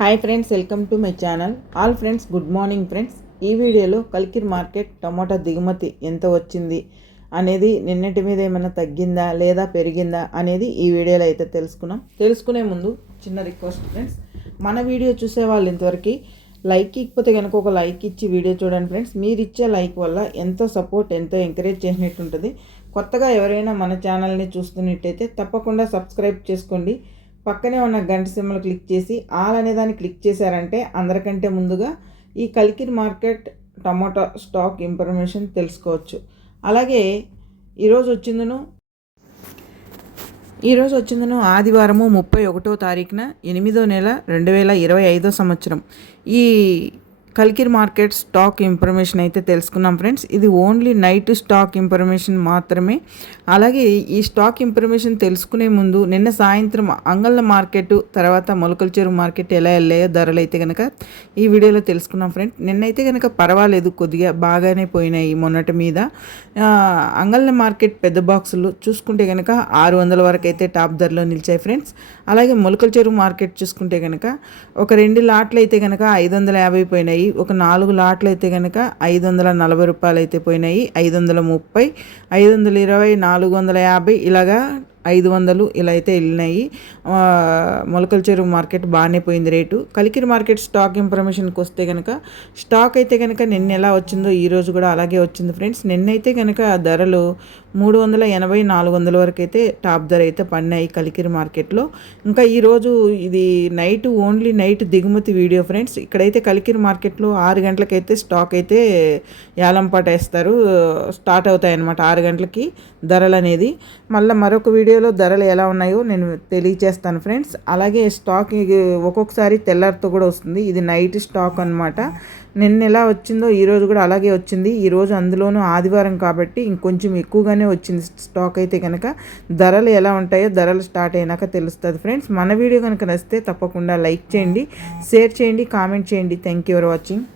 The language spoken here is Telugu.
Hi friends welcome to my channel all friends good morning friends ఈ వీడియోలో కల్కిర్ మార్కెట్ టమాటా దిగుమతి ఎంత వచ్చింది అనేది నిన్నటి మీద ఏమైనా తగ్గిందా లేదా పెరిగిందా అనేది ఈ వీడియోలో అయితే తెలుసుకున్నాం. తెలుసుకునే ముందు చిన్న రిక్వెస్ట్ ఫ్రెండ్స్ మన వీడియో చూసే వాళ్ళు ఇంతవరకు లైక్ ఇకపోతే కనుక ఒక లైక్ ఇచ్చి వీడియో చూడండి ఫ్రెండ్స్ మీరు ఇచ్చే లైక్ వల్ల ఎంతో సపోర్ట్ ఎంతో ఎంకరేజ్ చేసినట్టు ఉంటుంది. కొత్తగా ఎవరైనా మన ఛానల్ని చూస్తున్నట్టయితే తప్పకుండా సబ్స్క్రైబ్ చేసుకోండి. పక్కనే ఉన్న గంట సింబల్ క్లిక్ చేసి ఆల్ అనే దాన్ని క్లిక్ చేశారంటే అందరికంటే ముందుగా ఈ Kalikiri market tomato stock information తెలుసుకోవచ్చు. అలాగే ఈరోజు వచ్చిందను ఈరోజు వచ్చిందను ఆదివారము ముప్పై ఒకటో తారీఖున ఎనిమిదో నెల రెండు వేల ఇరవై ఐదో సంవత్సరం. ఈ కల్కిర్ మార్కెట్ స్టాక్ ఇన్ఫర్మేషన్ అయితే తెలుసుకున్నాం ఫ్రెండ్స్. ఇది ఓన్లీ నైట్ స్టాక్ ఇన్ఫర్మేషన్ మాత్రమే. అలాగే ఈ స్టాక్ ఇన్ఫర్మేషన్ తెలుసుకునే ముందు నిన్న సాయంత్రం అంగళ్ళ మార్కెట్ తర్వాత మొలకల చెరువు మార్కెట్ ఎలా వెళ్ళాయో ధరలు అయితే కనుక ఈ వీడియోలో తెలుసుకున్నాం ఫ్రెండ్ నిన్నైతే కనుక పర్వాలేదు కొద్దిగా బాగానే పోయినాయి మొన్నటి మీద. అంగళ్ళ మార్కెట్ పెద్ద బాక్సులు చూసుకుంటే కనుక ఆరు వందల వరకు అయితే టాప్ ధరలో నిలిచాయి ఫ్రెండ్స్. అలాగే మొలకల చెరువు మార్కెట్ చూసుకుంటే కనుక ఒక రెండు లాట్లు అయితే కనుక ఐదు వందల యాభై పోయినాయి. పోయాయి ఒక నాలుగు లాట్లు అయితే కనుక ఐదు వందల నలభై రూపాయలు అయితే పోయినాయి. ఐదు వందల ముప్పై ఐదు వందల ఇరవై నాలుగు వందల యాభై ఇలాగా ఐదు వందలు ఇలా అయితే వెళ్ళినాయి. మొలకల చెరువు మార్కెట్ బాగానే పోయింది రేటు. కలికిరి మార్కెట్ స్టాక్ ఇన్ఫర్మేషన్కి వస్తే కనుక స్టాక్ అయితే కనుక నిన్న ఎలా వచ్చిందో ఈరోజు కూడా అలాగే వచ్చింది ఫ్రెండ్స్. నిన్నైతే కనుక ధరలు మూడు వందల ఎనభై నాలుగు వందల వరకు అయితే టాప్ ధర అయితే పడినాయి కలికిరి మార్కెట్లో. ఇంకా ఈరోజు ఇది నైట్ ఓన్లీ నైట్ దిగుమతి వీడియో ఫ్రెండ్స్. ఇక్కడైతే కలికిరి మార్కెట్లో ఆరు గంటలకైతే స్టాక్ అయితే యాలంపాట వేస్తారు. స్టార్ట్ అవుతాయి అన్నమాట ఆరు గంటలకి ధరలు అనేది మళ్ళీ మరొక వీడియోలో ధరలు ఎలా ఉన్నాయో నేను తెలియచేస్తాను ఫ్రెండ్స్. అలాగే స్టాక్ ఒక్కొక్కసారి తెల్లారితో కూడా వస్తుంది. ఇది నైట్ స్టాక్ అనమాట నిన్న ఎలా వచ్చిందో ఈరోజు కూడా అలాగే వచ్చింది. ఈరోజు అందులోనూ ఆదివారం కాబట్టి ఇంకొంచెం ఎక్కువగానే వచ్చింది స్టాక్ అయితే కనుక ధరలు ఎలా ఉంటాయో ధరలు స్టార్ట్ అయినాక తెలుస్తుంది ఫ్రెండ్స్. మన వీడియో కనుక నచ్చితే తప్పకుండా లైక్ చేయండి షేర్ చేయండి కామెంట్ చేయండి. Thank you for watching